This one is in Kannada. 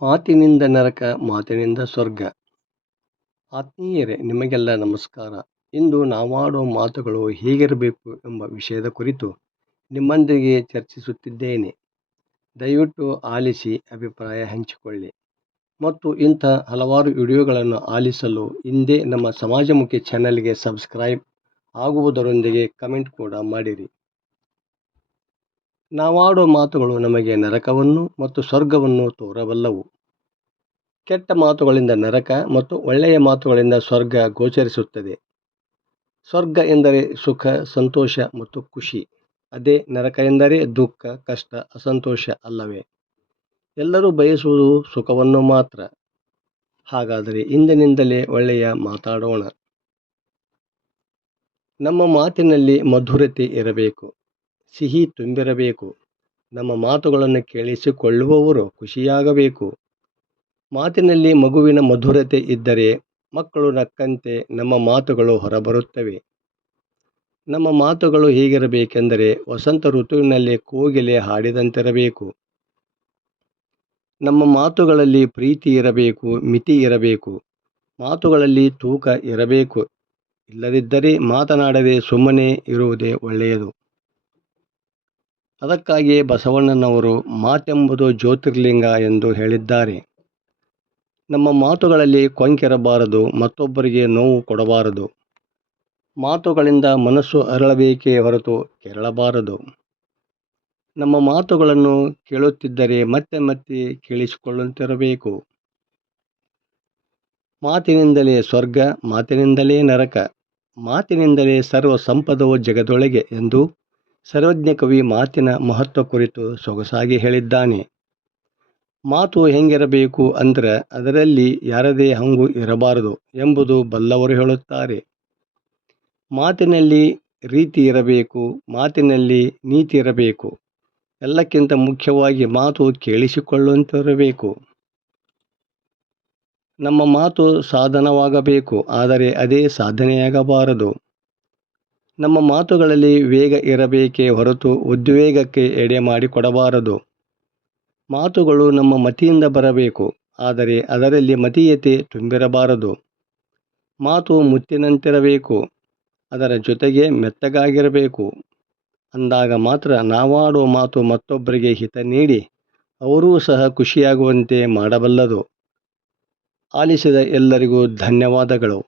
ಮಾತಿನಿಂದ ನರಕ, ಮಾತಿನಿಂದ ಸ್ವರ್ಗ. ಆತ್ಮೀಯರೇ, ನಿಮಗೆಲ್ಲ ನಮಸ್ಕಾರ. ಇಂದು ನಾವಾಡೋ ಮಾತುಗಳು ಹೇಗಿರಬೇಕು ಎಂಬ ವಿಷಯದ ಕುರಿತು ನಿಮ್ಮೊಂದಿಗೆ ಚರ್ಚಿಸುತ್ತಿದ್ದೇನೆ. ದಯವಿಟ್ಟು ಆಲಿಸಿ, ಅಭಿಪ್ರಾಯ ಹಂಚಿಕೊಳ್ಳಿ ಮತ್ತು ಇಂಥ ಹಲವಾರು ವಿಡಿಯೋಗಳನ್ನು ಆಲಿಸಲು ಹಿಂದೆ ನಮ್ಮ ಸಮಾಜಮುಖಿ ಚಾನೆಲ್ಗೆ ಸಬ್ಸ್ಕ್ರೈಬ್ ಆಗುವುದರೊಂದಿಗೆ ಕಮೆಂಟ್ ಕೂಡ ಮಾಡಿರಿ. ನಾವಾಡೋ ಮಾತುಗಳು ನಮಗೆ ನರಕವನ್ನು ಮತ್ತು ಸ್ವರ್ಗವನ್ನು ತೋರಬಲ್ಲವು. ಕೆಟ್ಟ ಮಾತುಗಳಿಂದ ನರಕ ಮತ್ತು ಒಳ್ಳೆಯ ಮಾತುಗಳಿಂದ ಸ್ವರ್ಗ ಗೋಚರಿಸುತ್ತದೆ. ಸ್ವರ್ಗ ಎಂದರೆ ಸುಖ, ಸಂತೋಷ ಮತ್ತು ಖುಷಿ. ಅದೇ ನರಕ ಎಂದರೆ ದುಃಖ, ಕಷ್ಟ, ಅಸಂತೋಷ ಅಲ್ಲವೇ? ಎಲ್ಲರೂ ಬಯಸುವುದು ಸುಖವನ್ನು ಮಾತ್ರ. ಹಾಗಾದರೆ ಇಂದಿನಿಂದಲೇ ಒಳ್ಳೆಯ ಮಾತಾಡೋಣ. ನಮ್ಮ ಮಾತಿನಲ್ಲಿ ಮಧುರತೆ ಇರಬೇಕು, ಸಿಹಿ ತುಂಬಿರಬೇಕು. ನಮ್ಮ ಮಾತುಗಳನ್ನು ಕೇಳಿಸಿಕೊಳ್ಳುವವರು ಖುಷಿಯಾಗಬೇಕು. ಮಾತಿನಲ್ಲಿ ಮಗುವಿನ ಮಧುರತೆ ಇದ್ದರೆ ಮಕ್ಕಳು ನಕ್ಕಂತೆ ನಮ್ಮ ಮಾತುಗಳು ಹೊರಬರುತ್ತವೆ. ನಮ್ಮ ಮಾತುಗಳು ಹೇಗಿರಬೇಕೆಂದರೆ ವಸಂತ ಋತುವಿನಲ್ಲಿ ಕೋಗಿಲೆ ಹಾಡಿದಂತಿರಬೇಕು. ನಮ್ಮ ಮಾತುಗಳಲ್ಲಿ ಪ್ರೀತಿ ಇರಬೇಕು, ಮಿತಿ ಇರಬೇಕು. ಮಾತುಗಳಲ್ಲಿ ತೂಕ ಇರಬೇಕು. ಇಲ್ಲದಿದ್ದರೆ ಮಾತನಾಡದೆ ಸುಮ್ಮನೆ ಇರುವುದೇ ಒಳ್ಳೆಯದು. ಅದಕ್ಕಾಗಿಯೇ ಬಸವಣ್ಣನವರು ಮಾತೆಂಬುದು ಜ್ಯೋತಿರ್ಲಿಂಗ ಎಂದು ಹೇಳಿದ್ದಾರೆ. ನಮ್ಮ ಮಾತುಗಳಲ್ಲಿ ಕೊಂಕಿರಬಾರದು, ಮತ್ತೊಬ್ಬರಿಗೆ ನೋವು ಕೊಡಬಾರದು. ಮಾತುಗಳಿಂದ ಮನಸ್ಸು ಅರಳಬೇಕೇ ಹೊರತು ಕೆರಳಬಾರದು. ನಮ್ಮ ಮಾತುಗಳನ್ನು ಕೇಳುತ್ತಿದ್ದರೆ ಮತ್ತೆ ಮತ್ತೆ ಕೇಳಿಸಿಕೊಳ್ಳುತ್ತಿರಬೇಕು. ಮಾತಿನಿಂದಲೇ ಸ್ವರ್ಗ, ಮಾತಿನಿಂದಲೇ ನರಕ, ಮಾತಿನಿಂದಲೇ ಸರ್ವ ಸಂಪದವು ಜಗದೊಳಗೆ ಎಂದು ಸರ್ವಜ್ಞ ಕವಿ ಮಾತಿನ ಮಹತ್ವ ಕುರಿತು ಸೊಗಸಾಗಿ ಹೇಳಿದ್ದಾನೆ. ಮಾತು ಹೆಂಗಿರಬೇಕು ಅಂದ್ರೆ ಅದರಲ್ಲಿ ಯಾರದೇ ಹಂಗು ಇರಬಾರದು ಎಂಬುದು ಬಲ್ಲವರು ಹೇಳುತ್ತಾರೆ. ಮಾತಿನಲ್ಲಿ ರೀತಿ ಇರಬೇಕು, ಮಾತಿನಲ್ಲಿ ನೀತಿ ಇರಬೇಕು. ಎಲ್ಲಕ್ಕಿಂತ ಮುಖ್ಯವಾಗಿ ಮಾತು ಕೇಳಿಸಿಕೊಳ್ಳುವಂತಿರಬೇಕು. ನಮ್ಮ ಮಾತು ಸಾಧನವಾಗಬೇಕು, ಆದರೆ ಅದೇ ಸಾಧನೆಯಾಗಬಾರದು. ನಮ್ಮ ಮಾತುಗಳಲ್ಲಿ ವೇಗ ಇರಬೇಕೇ ಹೊರತು ಉದ್ವೇಗಕ್ಕೆ ಎಡೆ ಮಾಡಿಕೊಡಬಾರದು. ಮಾತುಗಳು ನಮ್ಮ ಮತಿಯಿಂದ ಬರಬೇಕು, ಆದರೆ ಅದರಲ್ಲಿ ಮತೀಯತೆ ತುಂಬಿರಬಾರದು. ಮಾತು ಮುತ್ತಿನಂತಿರಬೇಕು, ಅದರ ಜೊತೆಗೆ ಮೆತ್ತಗಾಗಿರಬೇಕು. ಅಂದಾಗ ಮಾತ್ರ ನಾವಾಡೋ ಮಾತು ಮತ್ತೊಬ್ಬರಿಗೆ ಹಿತ ನೀಡಿ ಅವರೂ ಸಹ ಖುಷಿಯಾಗುವಂತೆ ಮಾಡಬಲ್ಲದು. ಆಲಿಸಿದ ಎಲ್ಲರಿಗೂ ಧನ್ಯವಾದಗಳು.